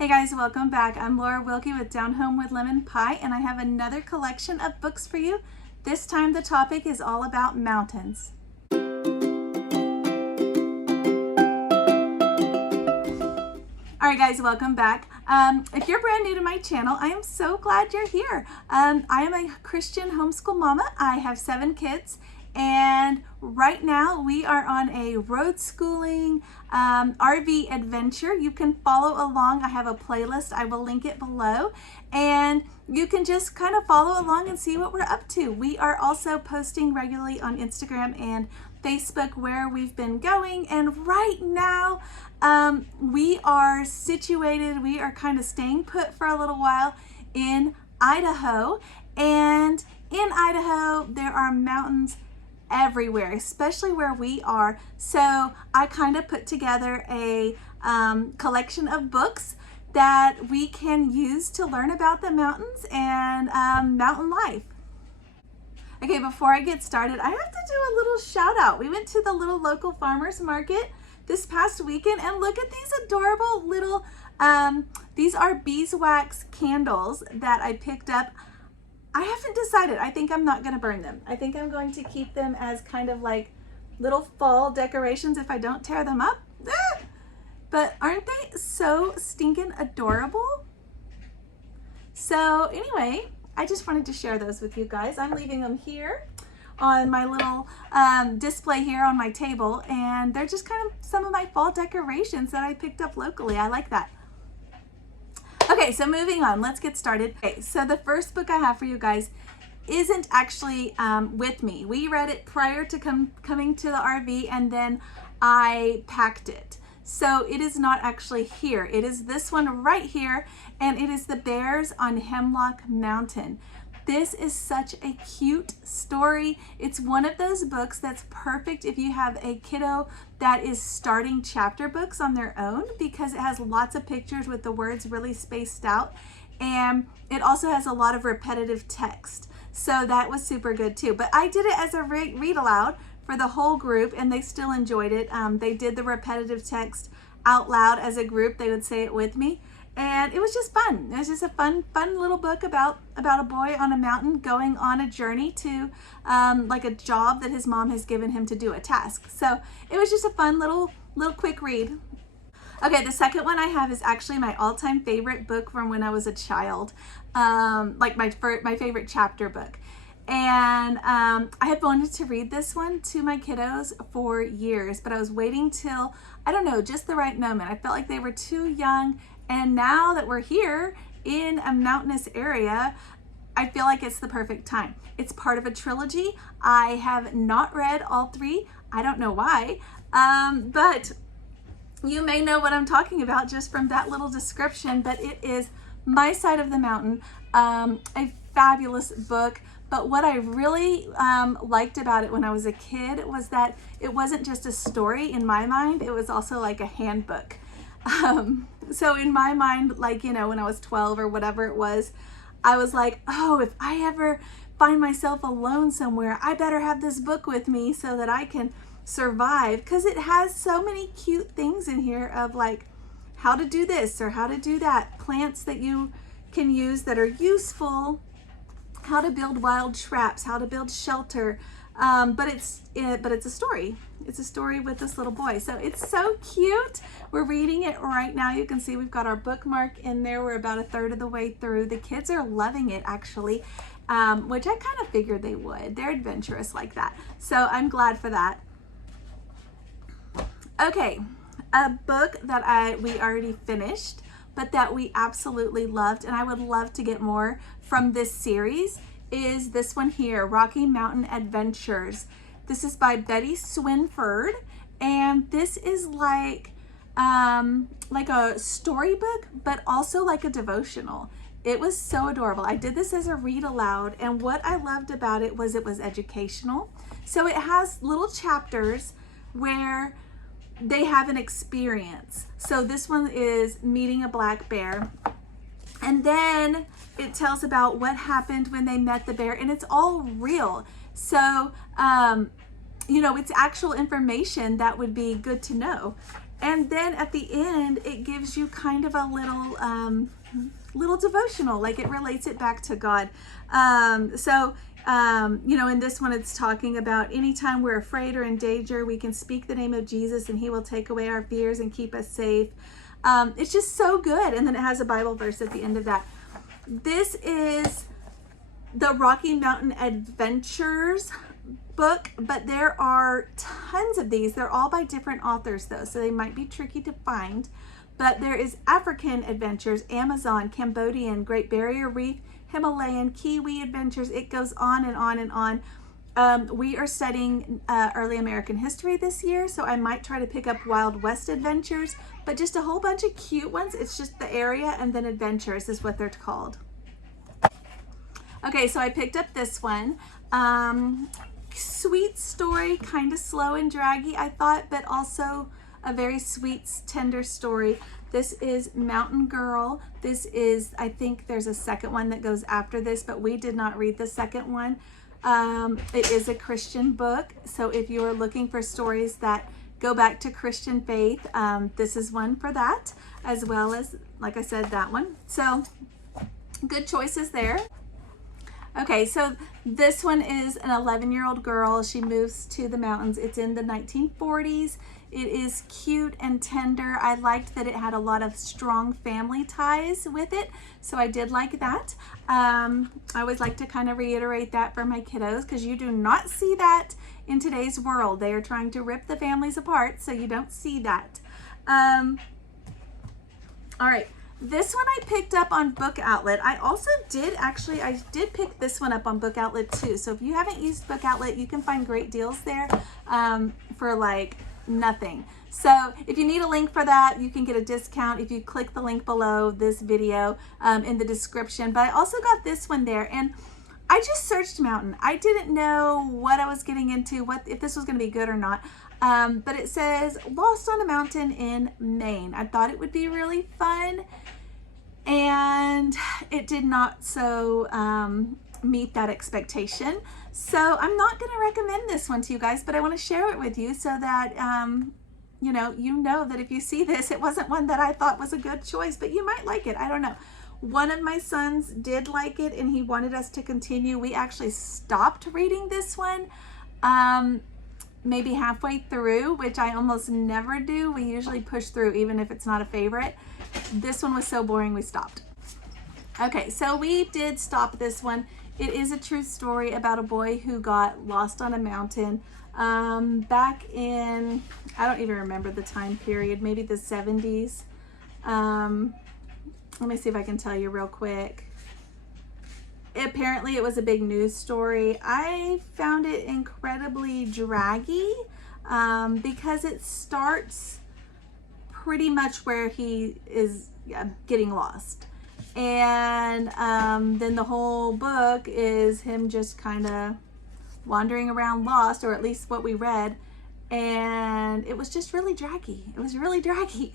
Hey guys, welcome back. I'm Laura Wilkie with Down Home with Lemon Pie, and I have another collection of books for you. This time the topic is all about mountains. All right guys, welcome back. If you're brand new to my channel, I am so glad you're here. I am a Christian homeschool mama. I have 7 kids. And right now we are on a road schooling RV adventure. You can follow along. I have a playlist. I will link it below. And you can just kind of follow along and see what we're up to. We are also posting regularly on Instagram and Facebook where we've been going. And right now we are situated, we are kind of staying put for a little while in Idaho. And in Idaho, there are mountains everywhere, especially where we are. So I kind of put together a collection of books that we can use to learn about the mountains and mountain life. Okay, before I get started, I have to do a little shout out. We went to the little local farmers market this past weekend, and look at these adorable little, these are beeswax candles that I picked up. I haven't decided. I think I'm not going to burn them. I think I'm going to keep them as kind of like little fall decorations if I don't tear them up. But aren't they so stinking adorable? So anyway, I just wanted to share those with you guys. I'm leaving them here on my little display here on my table, and they're just kind of some of my fall decorations that I picked up locally. I like that. Okay, so moving on, let's get started. Okay, so the first book I have for you guys isn't actually with me. We read it prior to coming to the RV, and then I packed it. So it is not actually here. It is this one right here, and it is The Bears on Hemlock Mountain. This is such a cute story. It's one of those books that's perfect if you have a kiddo that is starting chapter books on their own, because it has lots of pictures with the words really spaced out, and it also has a lot of repetitive text. So that was super good too. But I did it as a read aloud for the whole group, and they still enjoyed it. They did the repetitive text out loud as a group. They would say it with me. And it was just fun. It was just a fun little book about a boy on a mountain going on a journey to like a job that his mom has given him to do, a task. So it was just a fun little quick read. Okay, the second one I have is actually my all-time favorite book from when I was a child, like my favorite chapter book. And I had wanted to read this one to my kiddos for years, but I was waiting till, I don't know, just the right moment. I felt like they were too young. And now that we're here in a mountainous area, I feel like it's the perfect time. It's part of a trilogy. I have not read all 3. I don't know why, but you may know what I'm talking about just from that little description. But it is My Side of the Mountain, a fabulous book. But what I really liked about it when I was a kid was that it wasn't just a story in my mind, it was also like a handbook. So in my mind, like, you know, when I was 12 or whatever it was, I was like, oh, if I ever find myself alone somewhere, I better have this book with me so that I can survive, because it has so many cute things in here of like how to do this or how to do that, plants that you can use that are useful, how to build wild traps, how to build shelter. But it's a story. It's a story with this little boy. So it's so cute. We're reading it right now. You can see we've got our bookmark in there. We're about a third of the way through. The kids are loving it actually, which I kind of figured they would. They're adventurous like that. So I'm glad for that. Okay, a book that we already finished, but that we absolutely loved, and I would love to get more from this series, is this one here, Rocky Mountain Adventures. This is by Betty Swinford, and this is like a storybook, but also like a devotional. It was so adorable. I did this as a read aloud, and what I loved about it was educational. So it has little chapters where they have an experience. So this one is meeting a black bear. And then it tells about what happened when they met the bear, and it's all real. So, you know, it's actual information that would be good to know. And then at the end, it gives you kind of a little devotional, like it relates it back to God. You know, in this one, it's talking about anytime we're afraid or in danger, we can speak the name of Jesus and he will take away our fears and keep us safe. It's just so good. And then it has a Bible verse at the end of that. This is the Rocky Mountain Adventures book, but there are tons of these. They're all by different authors though, so they might be tricky to find. But there is African Adventures, Amazon, Cambodian, Great Barrier Reef, Himalayan, Kiwi Adventures. It goes on and on and on. We are studying early American history this year, so I might try to pick up Wild West Adventures, but just a whole bunch of cute ones. It's just the area, and then Adventures is what they're called. Okay, so I picked up this one. Sweet story, kind of slow and draggy, I thought, but also a very sweet, tender story. This is Mountain Girl. This is, I think there's a second one that goes after this, but we did not read the second one. It is a Christian book, so if you are looking for stories that go back to Christian faith, this is one for that, as well as, like I said, that one. So good choices there. Okay, so this one is an 11-year-old girl. She moves to the mountains. It's in the 1940s. It is cute and tender. I liked that it had a lot of strong family ties with it, so I did like that. I always like to kind of reiterate that for my kiddos, because you do not see that in today's world. They are trying to rip the families apart, so you don't see that. All right. This one I picked up on Book Outlet. I did pick this one up on Book Outlet too. So if you haven't used Book Outlet, you can find great deals there for like nothing. So if you need a link for that, you can get a discount if you click the link below this video in the description. But I also got this one there, and I just searched mountain. I didn't know what I was getting into, if this was going to be good or not. But it says Lost on a Mountain in Maine. I thought it would be really fun, and it did not meet that expectation. So I'm not going to recommend this one to you guys, but I want to share it with you so that you know that if you see this, it wasn't one that I thought was a good choice, but you might like it. I don't know. One of my sons did like it, and he wanted us to continue. We actually stopped reading this one maybe halfway through, which I almost never do. We usually push through even if it's not a favorite. This one was so boring we stopped. Okay, so we did stop this one. It is a true story about a boy who got lost on a mountain back in, I don't even remember the time period, maybe the 70s. Let me see if I can tell you real quick. Apparently it was a big news story. I found it incredibly draggy because it starts pretty much where he is getting lost. And then the whole book is him just kind of wandering around lost, or at least what we read. And it was just really draggy. It was really draggy.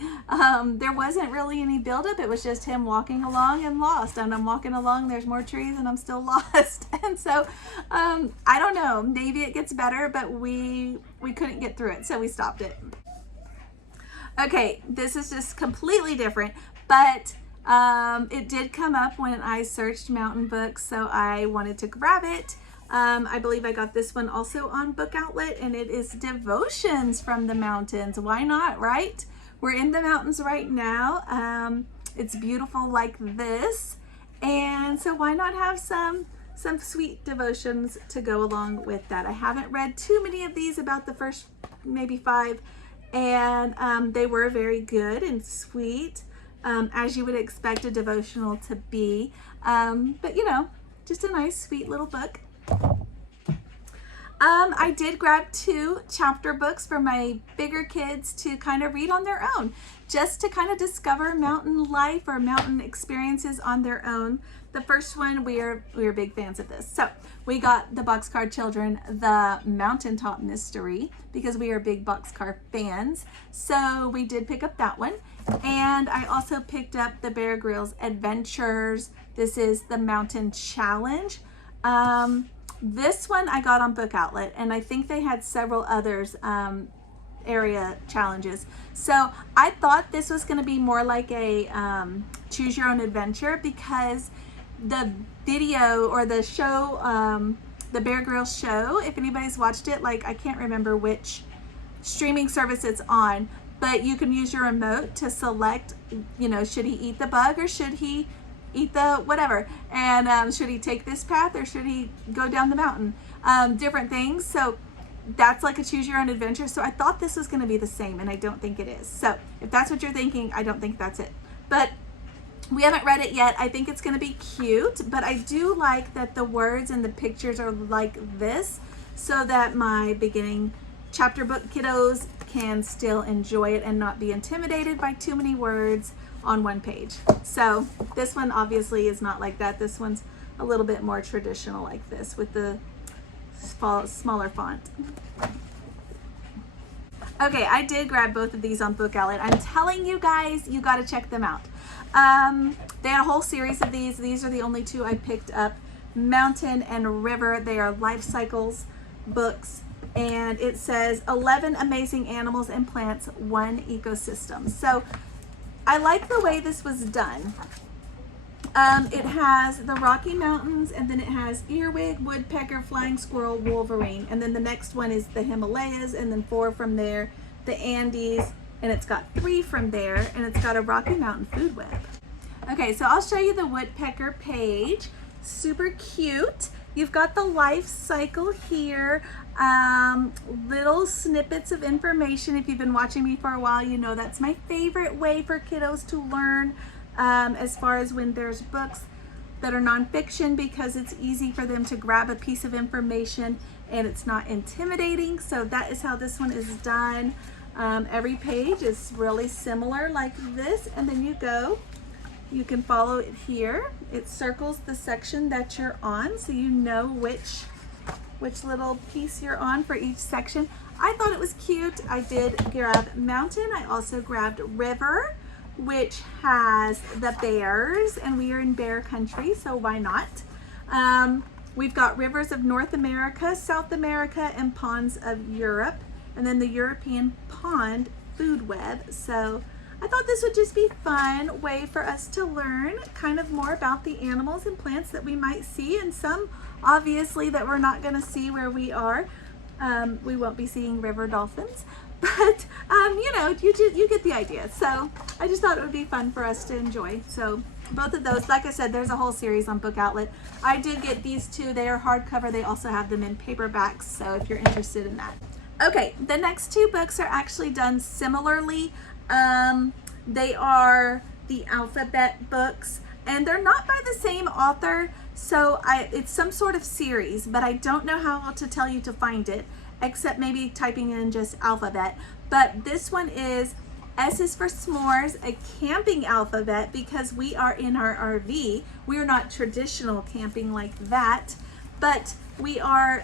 There wasn't really any buildup. It was just him walking along and lost. And I'm walking along, there's more trees, and I'm still lost. And so, I don't know. Maybe it gets better, but we couldn't get through it, so we stopped it. Okay, this is just completely different, but it did come up when I searched mountain books, so I wanted to grab it. I believe I got this one also on Book Outlet, and it is Devotions from the Mountains. Why not, right? We're in the mountains right now. It's beautiful like this, and so why not have some sweet devotions to go along with that. I haven't read too many of these, about the first maybe 5, and they were very good and sweet, as you would expect a devotional to be, but you know, just a nice sweet little book. I did grab 2 chapter books for my bigger kids to kind of read on their own, just to kind of discover mountain life or mountain experiences on their own. The first one, we are big fans of this. So we got the Boxcar Children, The Mountaintop Mystery, because we are big Boxcar fans. So we did pick up that one. And I also picked up the Bear Grylls Adventures. This is the Mountain Challenge. This one I got on Book Outlet, and I think they had several others area challenges. So I thought this was going to be more like a choose your own adventure, because the video or the show, the Bear Grylls show, if anybody's watched it, like I can't remember which streaming service it's on, but you can use your remote to select, you know, should he eat the bug or should he eat the whatever, and should he take this path or should he go down the mountain, different things. So that's like a choose your own adventure. So I thought this was going to be the same, and I don't think it is. So if that's what you're thinking, I don't think that's it. But we haven't read it yet. I think it's going to be cute, but I do like that the words and the pictures are like this, so that my beginning chapter book kiddos can still enjoy it and not be intimidated by too many words on one page. So this one obviously is not like that. This one's a little bit more traditional like this with the smaller font. Okay, I did grab both of these on Book Outlet. I'm telling you guys, you got to check them out. They had a whole series of these. These are the only two I picked up. Mountain and River. They are life cycles books, and it says 11 amazing animals and plants, one ecosystem. So I like the way this was done. It has the Rocky Mountains, and then it has earwig, woodpecker, flying squirrel, wolverine, and then the next one is the Himalayas, and then 4 from there, the Andes, and it's got 3 from there, and it's got a Rocky Mountain food web. Okay, so I'll show you the woodpecker page. Super cute. You've got the life cycle here, little snippets of information. If you've been watching me for a while, you know that's my favorite way for kiddos to learn, as far as when there's books that are nonfiction, because it's easy for them to grab a piece of information and it's not intimidating. So that is how this one is done. Every page is really similar like this, and then you can follow it here. It circles the section that you're on, so you know which little piece you're on for each section. I thought it was cute. I did grab Mountain. I also grabbed River, which has the bears, and we are in bear country, so why not? We've got rivers of North America, South America, and ponds of Europe, and then the European pond food web. So I thought this would just be a fun way for us to learn kind of more about the animals and plants that we might see, and some obviously that we're not going to see where we are. We won't be seeing river dolphins, but you know, you get the idea. So I just thought it would be fun for us to enjoy. So both of those, like I said, there's a whole series on Book Outlet. I did get these two. They are hardcover. They also have them in paperbacks, so if you're interested in that. Okay, the next two books are actually done similarly. They are the alphabet books, and they're not by the same author, so it's some sort of series, but I don't know how to tell you to find it, except maybe typing in just alphabet. But this one is S is for S'mores, a camping alphabet, because we are in our RV. We are not traditional camping like that, but we are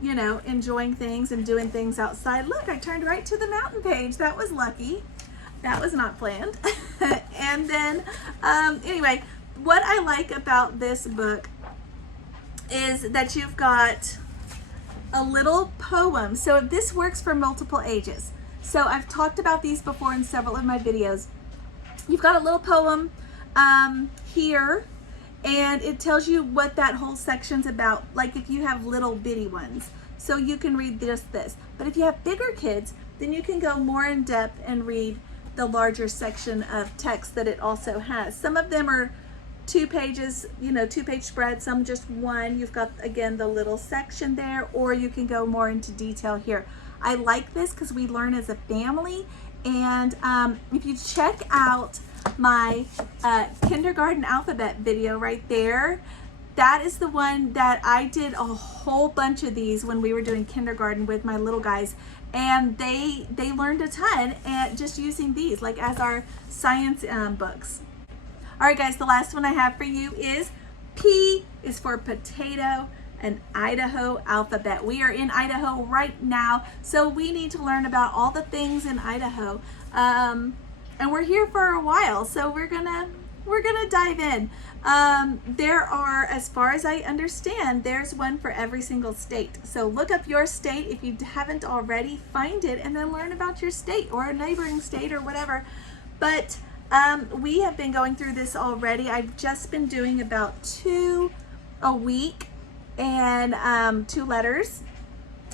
you know, enjoying things and doing things outside. Look, I turned right to the mountain page. That was lucky. That was not planned. And then, anyway, what I like about this book is that you've got a little poem. So this works for multiple ages. So I've talked about these before in several of my videos. You've got a little poem here, and it tells you what that whole section's about, like if you have little bitty ones. So you can read just this. But if you have bigger kids, then you can go more in depth and read the larger section of text that it also has. Some of them are 2 pages, you know, 2-page spread, some just 1. You've got, again, the little section there, or you can go more into detail here. I like this because we learn as a family, and if you check out my kindergarten alphabet video right there, that is the one that I did a whole bunch of these when we were doing kindergarten with my little guys, and they learned a ton at just using these, like as our science books. All right, guys, the last one I have for you is P is for potato, an Idaho alphabet. We are in Idaho right now, so we need to learn about all the things in Idaho. and we're here for a while, so we're gonna dive in. There are, as far as I understand, there's one for every single state. So look up your state if you haven't already, find it, and then learn about your state or a neighboring state or whatever. But we have been going through this already. I've just been doing about 2 a week and 2 letters.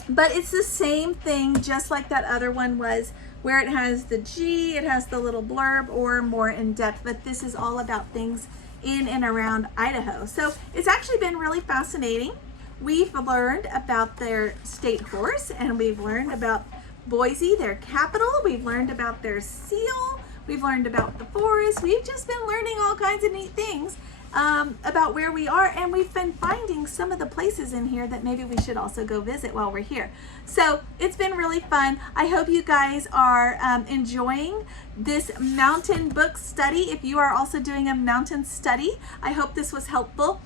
But it's the same thing, just like that other one was, where it has the G, it has the little blurb, or more in depth. But this is all about things in and around Idaho. So it's actually been really fascinating. We've learned about their state horse, and we've learned about Boise, their capital. We've learned about their seal. We've learned about the forest. We've just been learning all kinds of neat things about where we are, and we've been finding some of the places in here that maybe we should also go visit while we're here. So it's been really fun. I hope you guys are enjoying this mountain book study. If you are also doing a mountain study, I hope this was helpful.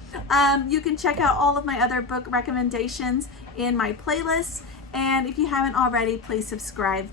You can check out all of my other book recommendations in my playlist, and if you haven't already, please subscribe.